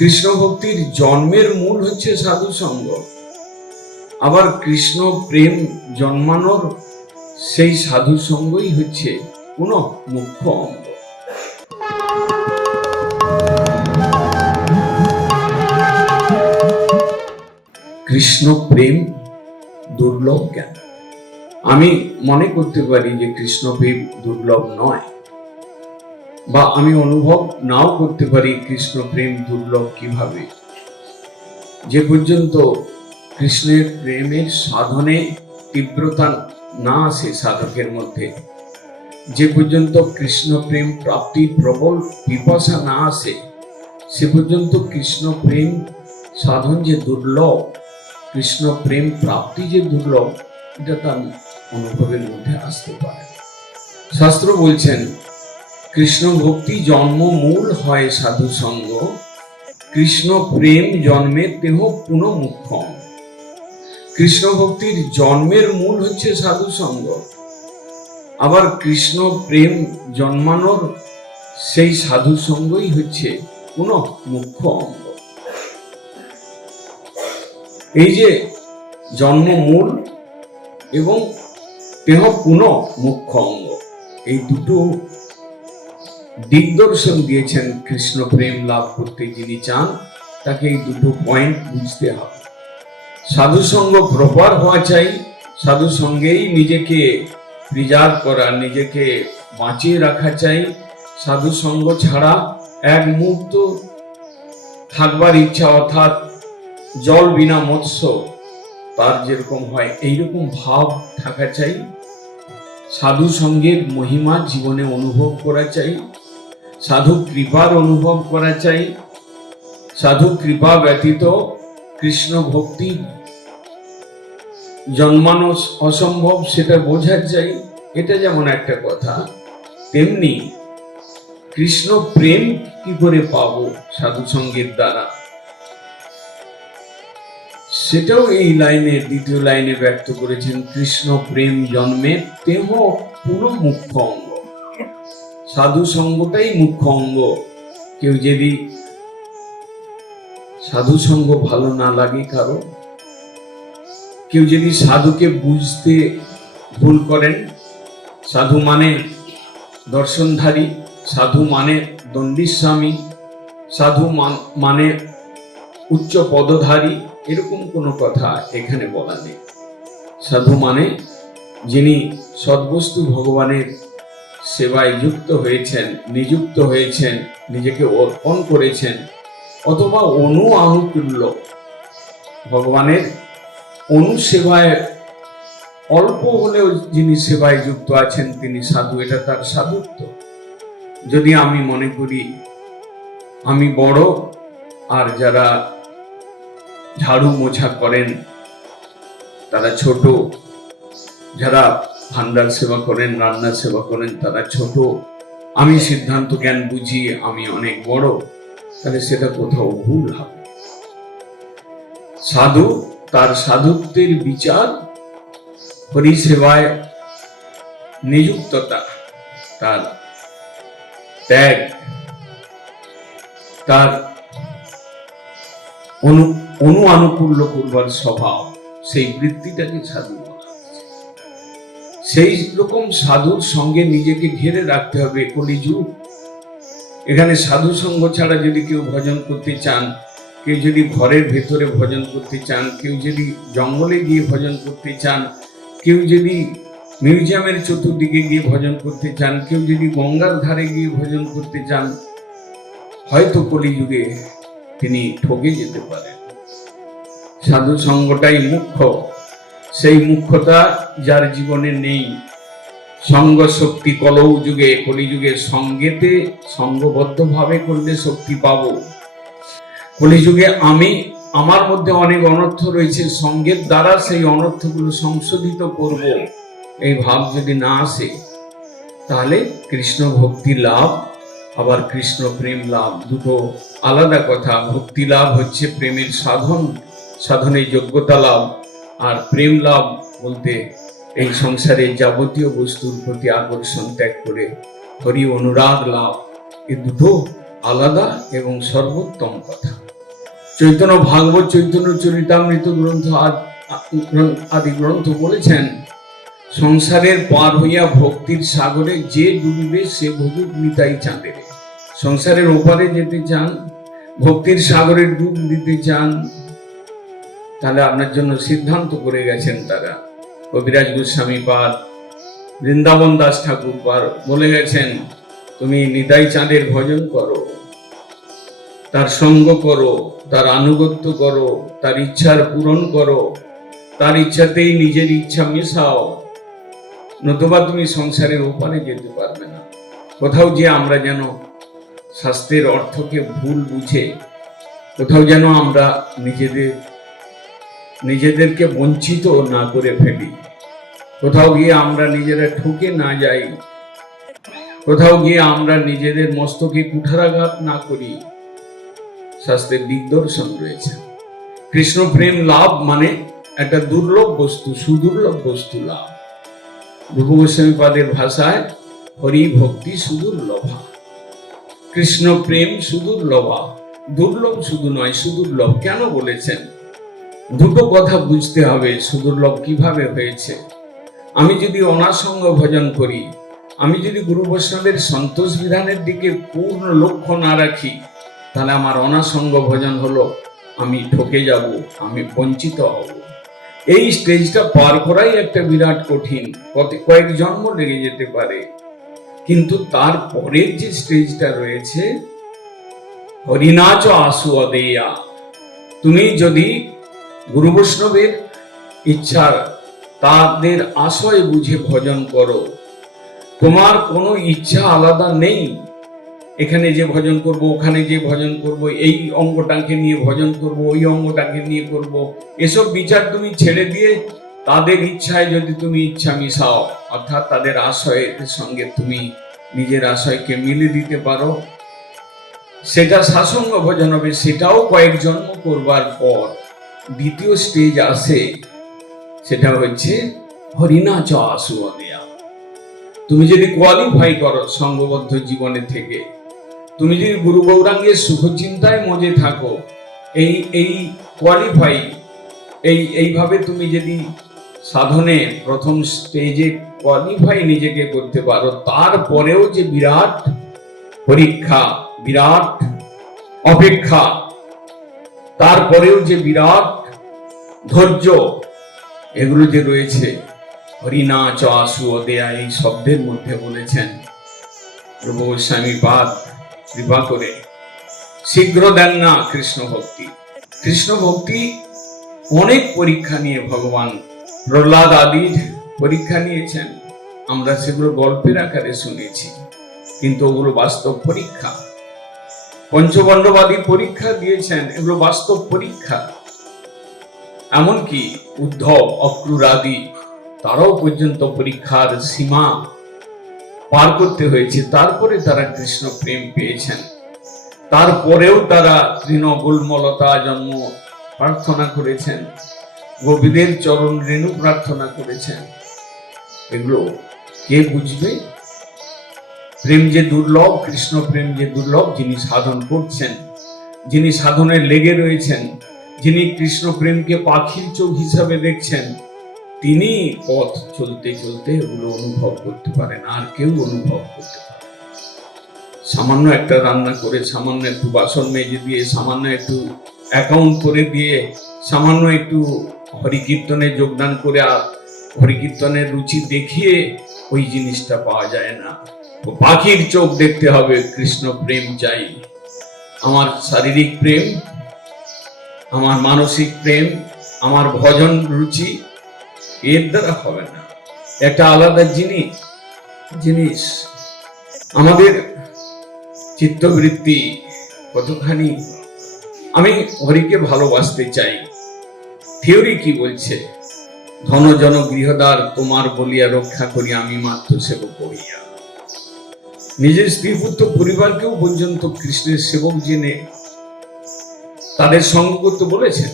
কৃষ্ণ ভক্তির জন্মের মূল হচ্ছে সাধু সঙ্গ, আবার কৃষ্ণ প্রেম জন্মানোর সেই সাধু সঙ্গই হচ্ছে কোন মুখ্য অঙ্গ। কৃষ্ণ প্রেম দুর্লভ কেন? আমি মনে করতে পারি যে কৃষ্ণ প্রেম দুর্লভ নয়, বা আমি অনুভব নাও করতে পারি কৃষ্ণ প্রেম দুর্লভ কিভাবে। যে পর্যন্ত কৃষ্ণের প্রেমের সাধনে তীব্রতা না আসে সাধকের মধ্যে, যে পর্যন্ত কৃষ্ণ প্রেম প্রাপ্তির প্রবল পিপাসা না আসে, সে পর্যন্ত কৃষ্ণ প্রেম সাধন যে দুর্লভ, কৃষ্ণ প্রেম প্রাপ্তি যে দুর্লভ, এটা তার অনুভবের মধ্যে আসতে পারে। শাস্ত্র বলছেন কৃষ্ণ ভক্তি জন্ম মূল হয় সাধু সঙ্গ, কৃষ্ণ প্রেম জন্মে তেহ পুনঃ মুখ্য। কৃষ্ণ ভক্তির জন্মের মূল হচ্ছে সাধু সঙ্গ, আবার কৃষ্ণ প্রেম জন্মানোর সেই সাধু সঙ্গই হচ্ছে পুনঃ মুখ্য অঙ্গ। এই যে জন্ম মূল এবং তেহ পুনঃ মুখ্য অঙ্গ, এই দুটো দিগদর্শন দিয়েছেন কৃষ্ণ প্রেম লাভ করতে যিনি চান, তাকে এই দুটো পয়েন্ট বুঝতে হবে। সাধু সঙ্গ প্রপার হওয়া চাই, সাধু সঙ্গেই নিজেকে প্রিজার্ভ করা, নিজেকে বাঁচিয়ে রাখা চাই। সাধু সঙ্গ ছাড়া এক মুহূর্ত থাকবার ইচ্ছা, অর্থাৎ জল বিনা মৎস্য, তার যেরকম হয় এইরকম ভাব থাকা চাই। সাধু সঙ্গের মহিমা জীবনে অনুভব করা চাই, সাধু কৃপার অনুভব করা চাই। সাধু কৃপা ব্যতীত কৃষ্ণ ভক্তি জন্মানো অসম্ভব, সেটা বোঝা চাই। এটা যেমন একটা কথা, তেমনি কৃষ্ণ প্রেম কি করে পাবো সাধু সঙ্গের দ্বারা, সেটাও এই লাইনের দ্বিতীয় লাইনে ব্যক্ত করেছেন। কৃষ্ণ প্রেম জন্মে তেহ পুনঃ মুখ্য অঙ্গ, সাধু সঙ্গটাই মুখ্য অঙ্গ। কেউ যদি সাধু সঙ্গ ভালো না লাগে কারো, কেউ যদি সাধুকে বুঝতে ভুল করেন, সাধু মানে দর্শনধারী, সাধু মানে দণ্ডীস্বামী, সাধু মানে উচ্চ পদধারী, এরকম কোনো কথা এখানে বলা নেই। সাধু মানে যিনি সদ্বস্তু ভগবানের সেবায় যুক্ত হয়েছেন, নিযুক্ত হয়েছেন, নিজেকে অর্পণ করেছেন, অথবা আনুকূল্য ভগবানের অনুসেবায় অল্প হলেও যিনি সেবায় যুক্ত আছেন, তিনি সাধু। এটা তার সাধুত্ব। যদি আমি মনে করি আমি বড়, আর যারা ঝাড়ু মোছা করেন তারা ছোট, যারা ভান্ডার সেবা করেন, রান্নার সেবা করেন, তারা ছোট, আমি সিদ্ধান্ত জ্ঞান বুঝি আমি অনেক বড়, তাহলে সেটা কোথাও ভুল হবে। সাধু তার সাধুত্বের বিচার, পরিষেবায় নিযুক্ততা, তার ত্যাগ, তার আনুকূল্য করবার স্বভাব, সেই বৃত্তিটাকে সাধু বলা হচ্ছে। সেই রকম সাধুর সঙ্গে নিজেকে ঘিরে রাখতে হবে। কলিযুগ, এখানে সাধু সঙ্গ ছাড়া যদি কেউ ভজন করতে চান, কেউ যদি ঘরের ভেতরে ভজন করতে চান, কেউ যদি জঙ্গলে গিয়ে ভজন করতে চান, কেউ যদি মিউজিয়ামের চতুর্দিকে গিয়ে ভজন করতে চান, কেউ যদি গঙ্গার ধারে গিয়ে ভজন করতে চান, হয়তো কলিযুগে তিনি ঠকে যেতে পারেন। সাধু সঙ্গটাই মুখ্য। সেই মুখ্যতা যার জীবনে নেই, সঙ্গ শক্তি কলৌ যুগে, কলিযুগে সঙ্গেতে সঙ্গবদ্ধ ভাবে করলে শক্তি পাবো। কলিযুগে আমার মধ্যে অনেক অনর্থ রয়েছে, সঙ্গের দ্বারা সেই অনর্থগুলো সংশোধিত করব, এই ভাব যদি না আসে, তাহলে কৃষ্ণ ভক্তি লাভ আবার কৃষ্ণ প্রেম লাভ দুটো আলাদা কথা। ভক্তি লাভ হচ্ছে প্রেমের সাধনের যোগ্যতা লাভ, আর প্রেম লাভ বলতে এই সংসারে যাবতীয় বস্তুর প্রতি আকর্ষণ ত্যাগ করে হরি অনুরাগ লাভ। এই দুটো আলাদা এবং সর্বোত্তম কথা। চৈতন্য ভাগবত, চৈতন্য চরিতামৃত গ্রন্থ আদি গ্রন্থ বলেছেন, সংসারের পার হইয়া ভক্তির সাগরে যে ডুবিবে সে ভজুক নিতাই চাঁদের। সংসারের ওপারে যেতে চান, ভক্তির সাগরে ডুব দিতে চান, তাহলে আপনার জন্য সিদ্ধান্ত করে গেছেন তারা। কবিরাজ গোস্বামী পাদ, বৃন্দাবন দাস ঠাকুর পার বলে গেছেন, তুমি নিতাই চাঁদের ভজন করো, তার সঙ্গ করো, তার আনুগত্য করো, তার ইচ্ছার পূরণ করো, তার ইচ্ছাতেই নিজের ইচ্ছা মেশাও, নতুবা তুমি সংসারের ওপারে যেতে পারবে না। কোথাও যে আমরা যেন শাস্ত্রের অর্থকে ভুল বুঝে, কোথাও যেন আমরা নিজেদেরকে বঞ্চিত না করে ফেলি, কোথাও গিয়ে আমরা নিজেরা ঠকে না যাই, কোথাও গিয়ে আমরা নিজেদের মস্তকে কুঠারাঘাত না করি। শাস্ত্রের দিগদর্শন রয়েছে। কৃষ্ণ প্রেম লাভ মানে একটা দুর্লভ বস্তু, সুদুর্লভ বস্তু লাভ। রূপ গোস্বামী পাদের ভাষায় হরি ভক্তি সুদুর্লভা, কৃষ্ণ প্রেম সুদুর্লভা। দুর্লভ শুধু নয়, সুদুর্লভ। কেন বলেছেন? দুটো কথা বুঝতে হবে, সুদুর্লভ কিভাবে হয়েছে। আমি যদি অনাসঙ্গ ভজন করি, আমি যদি গুরু বৈষ্ণবের সন্তোষ বিধানের দিকে পূর্ণ লক্ষ্য না রাখি, তাহলে আমার অনাসঙ্গ ভজন হলো আমি ঠকে যাব, আমি বঞ্চিত হব। এই স্টেজটা পার করাই একটা বিরাট কঠিন, কয়েক জন্ম লেগে যেতে পারে। কিন্তু তারপরের যে স্টেজটা রয়েছে, হরিনাচ আসু অদেয়া, তুমি যদি গুরু বৈষ্ণবের ইচ্ছা, তাদের আশয় বুঝে ভজন করো, তোমার কোনো ইচ্ছা আলাদা নেই, এখানে যে ভজন করব, ওখানে যে ভজন করব, এই অঙ্গটাকে নিয়ে ভজন করব, ওই অঙ্গটাকে নিয়ে করব, এসব বিচার তুমি ছেড়ে দিয়ে তাদের ইচ্ছায় যদি তুমি ইচ্ছা মিশাও, অর্থাৎ তাদের আশয়ের সঙ্গে তুমি নিজের আশয়কে মিলে দিতে পারো, সেটা সাসঙ্গ ভজন হবে। সেটাও কয়েক জন্ম করবার পর দ্বিতীয় স্টেজ আসে, সেটা হচ্ছে হরিনাচ আসু অদেয়া। তুমি যদি কোয়ালিফাই করো সঙ্গবদ্ধ জীবনে থেকে, তুমি যদি গুরু গৌরাঙ্গের সুখ চিন্তায় মজে থাকো, এই কোয়ালিফাই, এইভাবে তুমি যদি সাধনে প্রথম স্টেজে কোয়ালিফাই নিজেকে করতে পারো, তারপরেও যে বিরাট পরীক্ষা, বিরাট অপেক্ষা, তারপরেও যে বিরাট ধৈর্য, এগুলো যে রয়েছে, হরিনাচ আসু অদেয়া এই শব্দের মধ্যে বলেছেন রূপ গোস্বামী পাদ কৃপা করে শীঘ্র দেন না কৃষ্ণ ভক্তি। কৃষ্ণ ভক্তি অনেক পরীক্ষা নিয়ে ভগবান প্রহ্লাদ আদির পরীক্ষা নিয়েছেন, আমরা সেগুলো গল্পের আকারে শুনেছি, কিন্তু ওগুলো বাস্তব পরীক্ষা। পঞ্চপাণ্ডবাদী পরীক্ষা দিয়েছেন, এগুলো বাস্তব পরীক্ষা। এমনকি উদ্ধব, অক্রূর আদি, তারাও পর্যন্ত পরীক্ষার সীমা পার করতে হয়েছে, তারপরে তারা কৃষ্ণ প্রেম পেয়েছেন। তারপরেও তারা তৃণগুল্মলতা জন্ম প্রার্থনা করেছেন, গোপীদের চরণ রেণু প্রার্থনা করেছেন। এগুলো কে বুঝবে? প্রেম যে দুর্লভ, কৃষ্ণ প্রেম যে দুর্লভ, যিনি সাধন করছেন, যিনি সাধনে লেগে রয়েছেন, যিনি কৃষ্ণ প্রেমকে পাখির চোখ হিসাবে দেখছেন, তিনি পথ চলতে চলতে এগুলো অনুভব করতে পারেন, আর কেউ অনুভব করতে পারে। সামান্য একটা রান্না করে, সামান্য একটু বাসন মেজে দিয়ে, সামান্য একটু অ্যাকাউন্ট করে দিয়ে, সামান্য একটু হরিকীর্তনে যোগদান করে আর হরিকীর্তনের রুচি দেখিয়ে ওই জিনিসটা পাওয়া যায় না। পাখির চোখ দেখতে হবে, কৃষ্ণ প্রেম চাই। আমার শারীরিক প্রেম, আমার মানসিক প্রেম, আমার ভজন রুচি, এর দ্বারা হবে না। একটা আলাদা জিনিস আমাদের চিত্তবৃত্তি কতখানি আমি হরিকে ভালোবাসতে চাই। থিওরি কি বলছে? ধন জন গৃহদার তোমার বলিয়া রক্ষা করি আমি মাত্র সেবক হইয়া। নিজের স্ত্রী পুত্র পরিবারকেও পর্যন্ত কৃষ্ণের সেবক জেনে তাদের সঙ্গ করতে বলেছেন।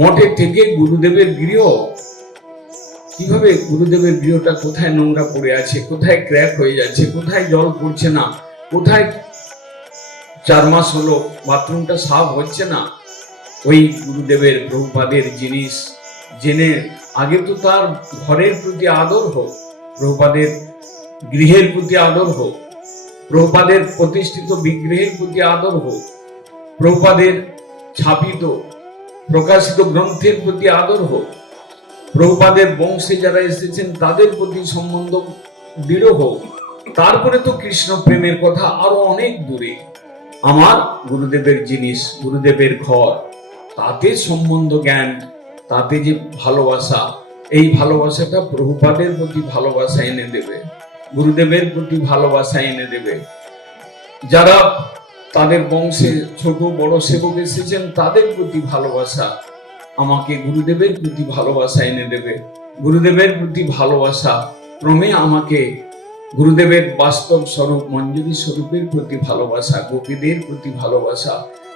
মঠে থেকে গুরুদেবের গৃহ, কিভাবে গুরুদেবের গৃহটা কোথায় নোংরা পড়ে আছে, কোথায় ক্র্যাক হয়ে যাচ্ছে, কোথায় জল পড়ছে না, কোথায় 4 মাস হলো বাথরুমটা সাফ হচ্ছে না, ওই গুরুদেবের প্রভুপাদের জিনিস জেনে আগে তো তার ঘরের প্রতি আদর হোক, প্রভুপাদের গৃহের প্রতি আদর হোক, প্রভুপাদের প্রতিষ্ঠিত বিগ্রহের প্রতি আদর হোক, প্রভুপাদের ছাপিত প্রকাশিত গ্রন্থের প্রতি আদর হোক, প্রভুপাদের বংশে যারা এসেছেন তাদের প্রতি সম্বন্ধ দৃঢ় হোক। তারপরে তো কৃষ্ণ প্রেমের কথা আরো অনেক দূরে। আমার গুরুদেবের জিনিস, গুরুদেবের ঘর, তাতে সম্বন্ধ জ্ঞান, তাতে যে ভালোবাসা, এই ভালোবাসাটা প্রভুপাদের প্রতি ভালোবাসা এনে দেবে, গুরুদেবের প্রতি ভালোবাসা এনে দেবে। যারা তাদের বংশে ছোট বড় সেবক এসেছেন তাদের প্রতি ভালোবাসা আমাকে গুরুদেবের প্রতি ভালোবাসা এনে দেবে। গুরুদেবের প্রতি ভালোবাসা ক্রমে আমাকে গুরুদেবের বাস্তব স্বরূপ মঞ্জুরি স্বরূপের প্রতি ভালোবাসা, গোপীদের প্রতি ভালোবাসা,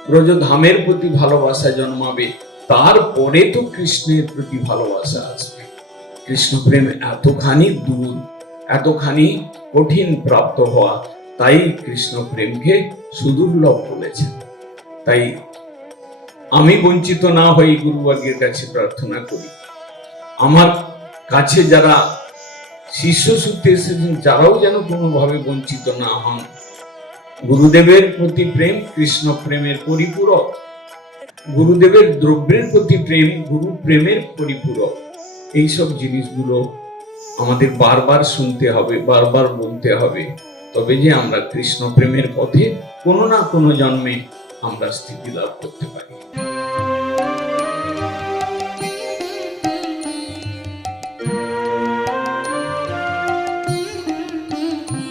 ব্রজধামের প্রতি ভালোবাসা জন্মাবে। তারপরে তো কৃষ্ণের প্রতি ভালোবাসা আসবে। কৃষ্ণ প্রেম এতখানি দূর, এতখানি কঠিন প্রাপ্ত হওয়া, তাই কৃষ্ণ প্রেমকে সুদুর্লভ বলেছেন। তাই আমি বঞ্চিত না হই গুরুবর্গের কাছে প্রার্থনা করি, আমার কাছে যারা শিষ্য সূত্রে এসেছেন যারাও যেন কোনোভাবে বঞ্চিত না হন। গুরুদেবের প্রতি প্রেম কৃষ্ণ প্রেমের পরিপূরক, গুরুদেবের দ্রব্যের প্রতি প্রেম গুরু প্রেমের পরিপূরক। এইসব জিনিসগুলো আমাদের বারবার শুনতে হবে, বারবার বলতে হবে, তবে যে আমরা কৃষ্ণ প্রেমের পথে কোনো না কোনো জন্মে আমরা স্থিতি লাভ করতে পারি।